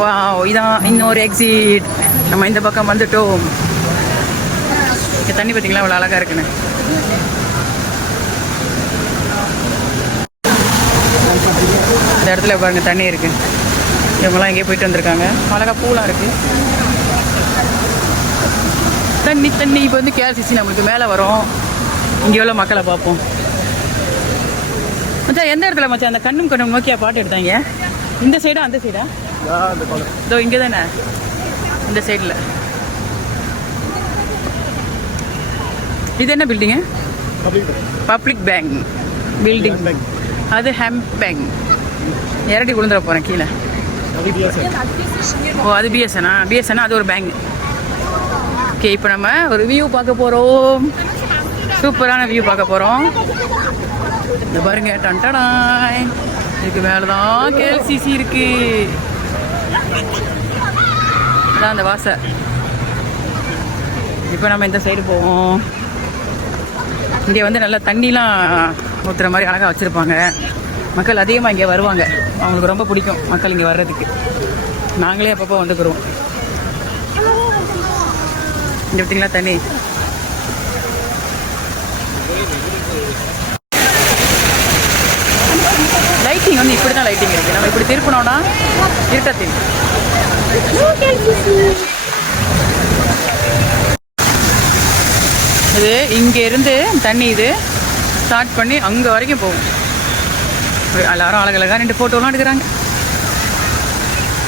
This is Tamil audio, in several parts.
வா, இதான் இன்னொரு எக்ஸிட். நம்ம இந்த பக்கம் வந்துட்டோம். தண்ணி பார்த்தீங்களா அவ்வளோ அழகாக இருக்குன்னு. இந்த இடத்துல பாருங்க தண்ணி இருக்கு. இவங்கெல்லாம் எங்கேயோ போயிட்டு வந்திருக்காங்க. அழகாக பூலாம் இருக்கு. தண்ணி தண்ணி. இப்போ வந்து கேஎல்சிசி நம்மளுக்கு மேலே வரும். இங்கே உள்ள மக்களை பார்ப்போம். மச்சான் எந்த இடத்துல மச்சான் அந்த கண்ணும் கண்ணும் நோக்கியா பாட்டு எடுத்தாங்க? இந்த சைடா அந்த சைடா? இதோ இங்கே தானே, இந்த சைடில். இது என்ன பில்டிங்கு? Public bank building. அது ஹெம் பேங்க். இரட்டி விழுந்துட போகிறேன் கீழே. ஓ, அது பிஎஸ்எனா? பிஎஸ்எனா அது ஒரு பேங்க். ஓகே, இப்போ நம்ம ஒரு வியூ பார்க்க போகிறோம். சூப்பரான வியூ பார்க்க போகிறோம். இந்த பாருங்க, டன்டடாய். இதுக்கு மேலே தான் கேஎல்சிசி இருக்கு. அதான் அந்த வாசை. இப்போ நம்ம இந்த சைடு போவோம். இங்கே வந்து நல்லா தண்ணிலாம் ஊற்றுற மாதிரி அழகாக வச்சுருப்பாங்க. மக்கள் அதிகமாக இங்கே வருவாங்க. அவங்களுக்கு ரொம்ப பிடிக்கும் மக்கள் இங்கே வர்றதுக்கு. நாங்களே அப்பப்போ வந்துக்கிறோம். இங்கே பார்த்தீங்களா தண்ணி. லைட்டிங் வந்து இப்படி தான் லைட்டிங் இருக்குது. நம்ம இப்படி திருப்பினோன்னா இருட்டத்தில். இது இங்கே இருந்து தண்ணி இது ஸ்டார்ட் பண்ணி அங்கே வரைக்கும் போகும். எல்லாரும் அழகழகாக 2 ஃபோட்டோலாம் எடுக்கிறாங்க.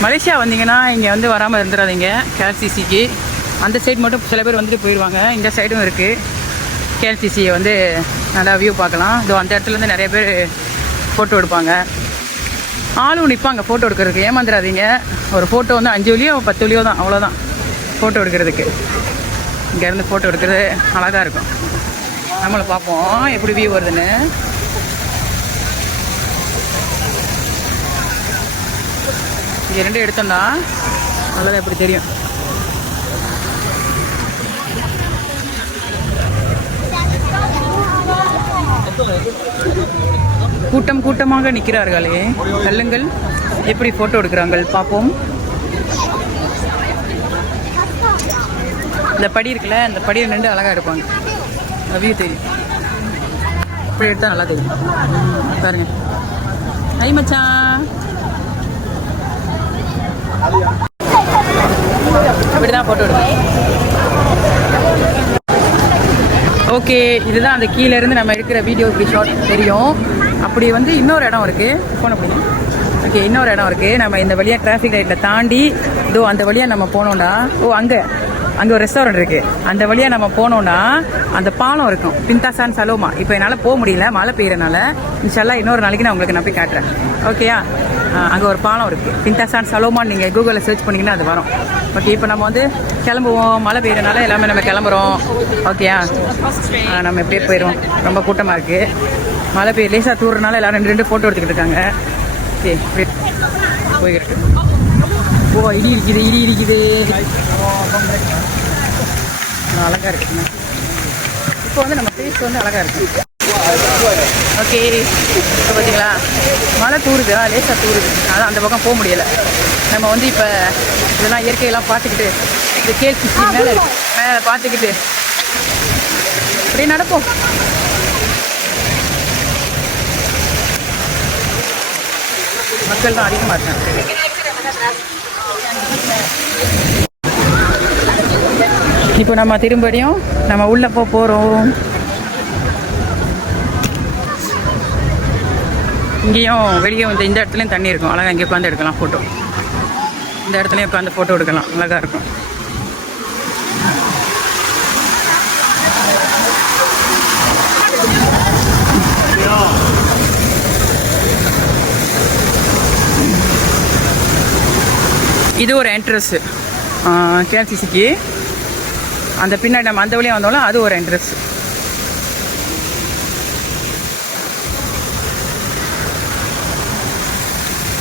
மலேசியா வந்தீங்கன்னா இங்கே வந்து வராமல் இருந்துடாதீங்க. கேஎல்சிசிக்கு அந்த சைடு மட்டும் சில பேர் வந்துட்டு போயிடுவாங்க. இந்த சைடும் இருக்குது. கேஎல்சிசியை வந்து நல்லா வியூ பார்க்கலாம். இதோ அந்த இடத்துலேருந்து நிறைய பேர் ஃபோட்டோ எடுப்பாங்க. ஆளும் நிற்பாங்க ஃபோட்டோ எடுக்கிறதுக்கு. ஏமாந்துடாதீங்க. ஒரு ஃபோட்டோ வந்து 5 வழியோ 10 வழியோ தான், அவ்வளோதான் ஃபோட்டோ எடுக்கிறதுக்கு. இங்கேருந்து ஃபோட்டோ எடுக்கிறது அழகாக இருக்கும். நம்மளை பார்ப்போம் எப்படி வியூ வருதுன்னு. இங்கே 2 எடுத்தோம்னா நல்லதாக எப்படி தெரியும். கூட்டம் கூட்டமாக நிற்கிறார்களே. கல்லுங்கள் எப்படி ஃபோட்டோ எடுக்கிறாங்க பார்ப்போம். இந்த படி இருக்குல்ல, இந்த படியில் நின்று அழகாக எடுப்பாங்க. வியூ தெரியும். இப்படி எடுத்தால் நல்லா தெரியும். பாருங்க. ஐ மச்சான், இப்படி தான் ஃபோட்டோ எடுப்போம். ஓகே, இதுதான் அந்த கீழே இருந்து நம்ம எடுக்கிற வீடியோ. இப்படி ஷார்ட் தெரியும். அப்படி வந்து இன்னொரு இடம் இருக்குது. ஃபோன் அப்படிங்க. ஓகே, இன்னொரு இடம் இருக்குது. நம்ம இந்த வழியாக டிராஃபிக் லைட்டில் தாண்டி இதோ அந்த வழியாக நம்ம போனோம்னா, ஓ அங்கே ஒரு ரெஸ்டாரண்ட் இருக்குது. அந்த வழியாக நம்ம போனோம்னா அந்த பாலம் இருக்கும், பின்தாசான் சலோமா. இப்போ என்னால் போக முடியல, மழை பெய்யறனால. இன்ஷால்லா இன்னொரு நாளைக்கு நான் உங்களுக்கு நம்பி காட்டுறேன். ஓகேயா? அங்கே ஒரு பாலம் இருக்குது, பின்தாசான் சலோமான்னு. நீங்கள் கூகுளில் சர்ச் பண்ணிங்கன்னா அது வரும். ஓகே, இப்போ நம்ம வந்து கிளம்புவோம். மழை பெய்யறனால எல்லாமே நம்ம கிளம்புறோம். ஓகேயா? நம்ம எப்படியே போயிடுவோம். ரொம்ப கூட்டமாக இருக்குது. மழை பெய்ய லேசாக தூர்றதுனால எல்லோரும் 2 ஃபோட்டோ எடுத்துக்கிட்டு இருக்காங்க. சரி, போயிருக்கு. ஓ, இடி இருக்குது. அழகாக இருக்குங்க. இப்போ வந்து நம்ம ஃபேஸ் வந்து அழகாக இருக்குது. ஓகே, இப்போ பார்த்தீங்களா மழை தூருது, லேசாக தூருது. அதான் அந்த பக்கம் போக முடியலை. நம்ம வந்து இப்போ இதெல்லாம் இயற்கையெல்லாம் பார்த்துக்கிட்டு, இந்த கேஎல்சிசி மேலே இருக்கு, மேலே பார்த்துக்கிட்டு அப்படியே நடப்போம். மக்கள் தான் அதிகமாக இருக்காங்க. இப்போ நம்ம திரும்படியும் நம்ம உள்ளே போகிறோம். இங்கேயும் வெளியே வந்து இந்த இடத்துலையும் தண்ணி இருக்கும். அழகாக இங்கே உட்காந்து எடுக்கலாம் ஃபோட்டோ. இந்த இடத்துலையும் உட்காந்து ஃபோட்டோ எடுக்கலாம், அழகாக இருக்கும். இது ஒரு என்ட்ரன்ஸ் கேஎல்சிசிக்கு. அந்த பின்னாடி நம்ம அந்த வழியாக வந்தோம்ல, அது ஒரு என்ட்ரன்ஸ்.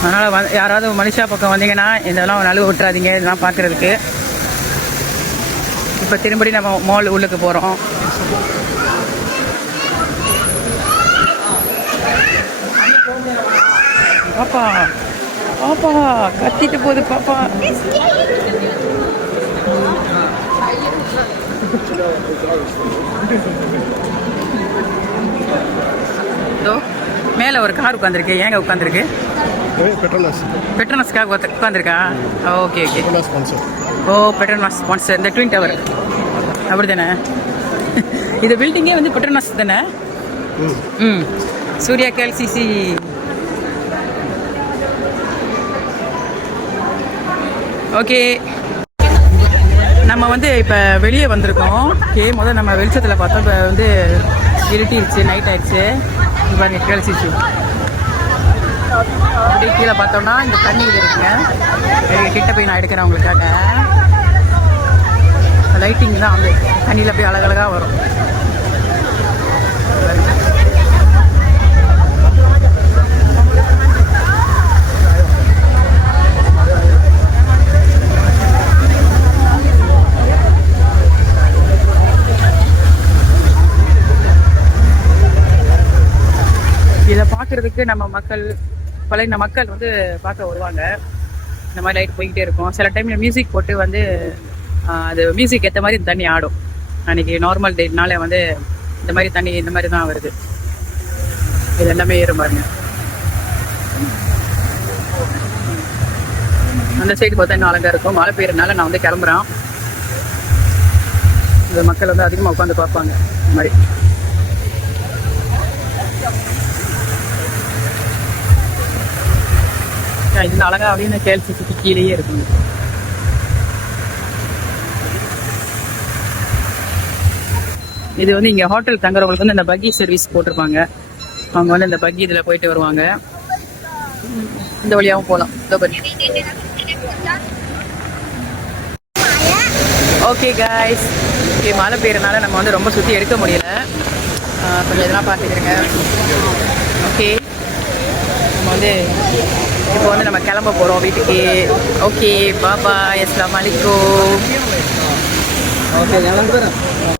அதனால் யாராவது மலேசியா பக்கம் வந்தீங்கன்னா இதெல்லாம் நழுவ விட்டுறாதீங்க, இதெல்லாம் பார்க்குறதுக்கு. இப்போ திரும்படி நம்ம மால் உள்ளுக்கு போகிறோம். பாப்பா பாப்பா கத்திட்டு போகுது பாப்பா. மேலே ஒரு கார் உட்காந்துருக்கு. ஏங்க உட்காந்துருக்கு? பெட்ரோனஸ்க்காக உட்காந்துருக்கா? Okay okay. Oh Petronas sponsor. இந்த ட்வின் டவர் அப்படி தானே? இது பில்டிங்கே வந்து பெட்ரோனாஸ் தானே? ம். சூர்யா கேஎல்சிசி. ஓகே, நம்ம வந்து இப்போ வெளியே வந்திருக்கோம். ஓகே, முதல்ல நம்ம வெளிச்சத்தில் பார்த்தோம். இப்போ வந்து இருட்டிடுச்சு, நைட் ஆயிடுச்சு. பாருங்க கேஎல்சிசி. அப்படியே கீழே பார்த்தோம்னா இந்த தண்ணி இது இருக்குங்க. கிட்ட போய் நான் எடுக்கிறேன் உங்களுக்காக. லைட்டிங் தான் வந்து தண்ணியில் போய் அழகழகாக வரும். இதை பார்க்கறதுக்கு நம்ம பழைய மக்கள் வந்து பார்க்க வருவாங்க. இந்த மாதிரி லைட் போய்கிட்டே இருக்கும். சில டைமில் மியூசிக் போட்டு வந்து அது மியூசிக் ஏற்ற மாதிரி தண்ணி ஆடும். அன்றைக்கி நார்மல் டேட்னால வந்து இந்த மாதிரி தண்ணி இந்த மாதிரி தான் வருது. இது எல்லாமே ஏறும் பாருங்க. அந்த சைடு பார்த்தா இன்னும் அழகாக இருக்கும். மழை பெய்யறதுனால நான் வந்து கிளம்புறேன். இந்த மக்கள் வந்து அதிகமாக உட்காந்து பார்ப்பாங்க இந்த மாதிரி. இது அழகா அப்படின்னு கேஎல்சிசிக்கு கீழேயே இருக்குங்க. இது வந்து இங்கே ஹோட்டல் தங்குறவங்களுக்கு வந்து இந்த பக்கி சர்வீஸ் போட்டிருப்பாங்க. அவங்க வந்து இந்த பக்கி இதில் போயிட்டு வருவாங்க. இந்த வழியாகவும் போகலாம். ஓகே காய்ஸ், ஓகே மழை பெய்யறதுனால நம்ம வந்து ரொம்ப சுற்றி எடுக்க முடியல. கொஞ்சம் இதெல்லாம் பார்த்துக்கிறேங்க. ஓகே, நம்ம வந்து இப்போ வந்து நம்ம கிளம்ப போகிறோம் வீட்டுக்கு. ஓகே பாபா, அஸ்ஸலாமு அலைக்கும். ஓகே